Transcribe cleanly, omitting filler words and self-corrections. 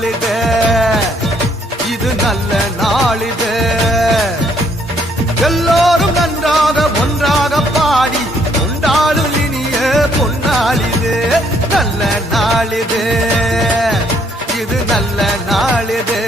நாளிது, இது நல்ல நாளிது. எல்லோரும் நன்றாக ஒன்றாக பாடி கொண்டாடும் இனிய பொன்னாளிது. நல்ல நாளிது, இது நல்ல நாளிது.